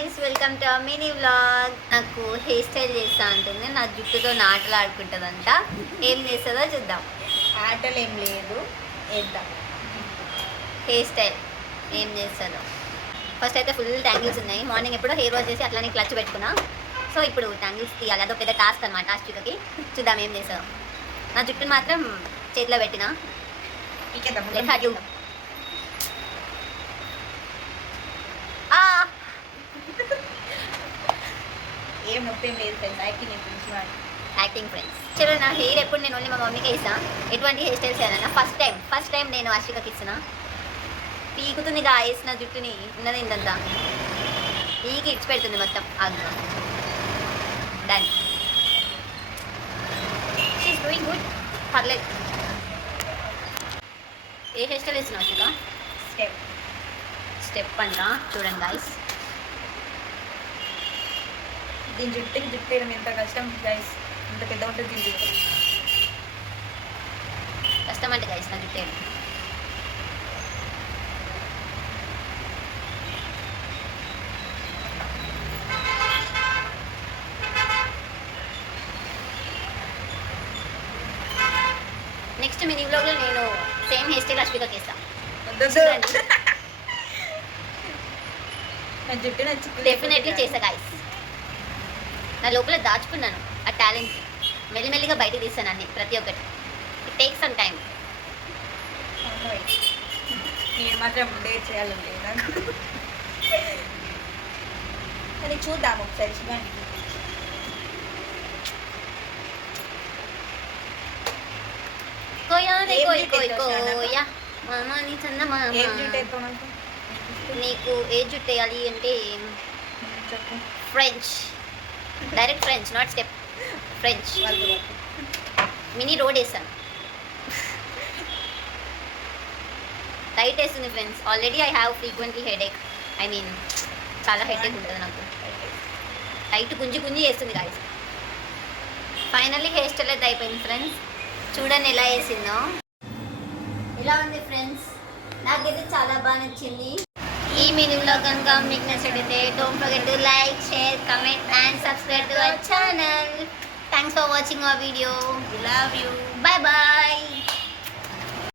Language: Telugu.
Guys, welcome to mini vlog. నాకు హెయిర్ స్టైల్ చేస్తా ఉంటుంది. నా జుట్టుతో నాటలు ఆడుకుంటుందంట. ఏం చేస్తుందో చూద్దాం. ఆటలు ఏం లేదు, వేద్దాం. హెయిర్ స్టైల్ ఏం చేస్తుందో. ఫస్ట్ అయితే ఫుల్ ట్యాంగిల్స్ ఉన్నాయి. మార్నింగ్ ఎప్పుడో హెయిర్ వాష్ చేసి అట్లానే క్లచ్ పెట్టుకున్నా. సో ఇప్పుడు ట్యాంగిల్స్ తీయాలి. అదొక పెద్ద టాస్క్ అనమాట. టాస్క్కి చూద్దాం ఏం చేస్తుందో. నా జుట్టుని మాత్రం చేతిలో పెట్టినా. ఏం నొప్పి ఏం లేదు ఫ్రెండ్స్, యాక్టింగ్ నేర్పించున్నాను. Acting friends. చలో, నా హెయిర్ ఎప్పుడు నేను ఓన్లీ మా మమ్మీకే ఇస్తాను. ఎటువంటి హెయిర్ స్టైల్స్ చేయాలన్నా ఫస్ట్ టైం నేను అశ్వికకి ఇస్తున్నా. పీకుతుంది గాయస్ నా జుట్టుని. ఉన్నది ఇంతంతా పీకి ఇడ్చి పెడుతుంది మొత్తం. ఆగు, డన్. షీఈస్ డూయింగ్ గుడ్, పర్లేదు. ఏ హెయిర్ స్టైల్ ఇస్తున్నావు అశ్విక? స్టెప్ అంట. చూడండి గాయస్, దీని జుట్టుకి జుట్టు వేయడం ఎంత కష్టం గైస్. ఇంత పెద్ద ఉంటుంది దీని జుట్టు. కష్టం అంటే గైస్ నా జుట్టు వేయడం. నెక్స్ట్ మినీ వ్లాగ్లో నేను సేమ్ హెయిర్ స్టైల్ అశ్వికకి ఇస్తాను. నా జుట్టు నచ్చి డెఫినెట్లీ చేస్తా గాయస్. నా లోపల దాచుకున్నాను ఆ టాలెంట్. మెల్లిమెల్లిగా బయటకు తీస్తాను అన్ని, ప్రతి ఒక్కటి. It takes some time. నేను మాత్రం ముందే చేయాలండి నాకు. అది చూద్దాం ఒకసారి. చూడండి, కోయా రే కోయ్ కోయ్ కోయా మామా నీ చంద మామ. ఏం జుట్టు వేస్తావు నాకు? నీకు ఏ జుట్టు వేయాలి అంటే చెప్పు. French, direct French, not step. French mini road వేస్తాను. టైట్ వేస్తుంది friends. Already I have frequently headache. I mean చాలా హెడేక్ ఉంటుంది నాకు. టైట్ గుంజి గుంజి వేస్తుంది గాయస్. ఫైనల్లీ హెయిర్ స్టైల్ అయితే అయిపోయింది ఫ్రెండ్స్. చూడండి ఎలా వేసిందో. ఎలా ఉంది ఫ్రెండ్స్? నాకైతే చాలా బాగా నచ్చింది. ఈ మినీలో కనుక మీకు నచ్చినట్లయితే don't forget to like, share, comment and subscribe to our channel. Thanks for watching our video. Love you. Bye bye.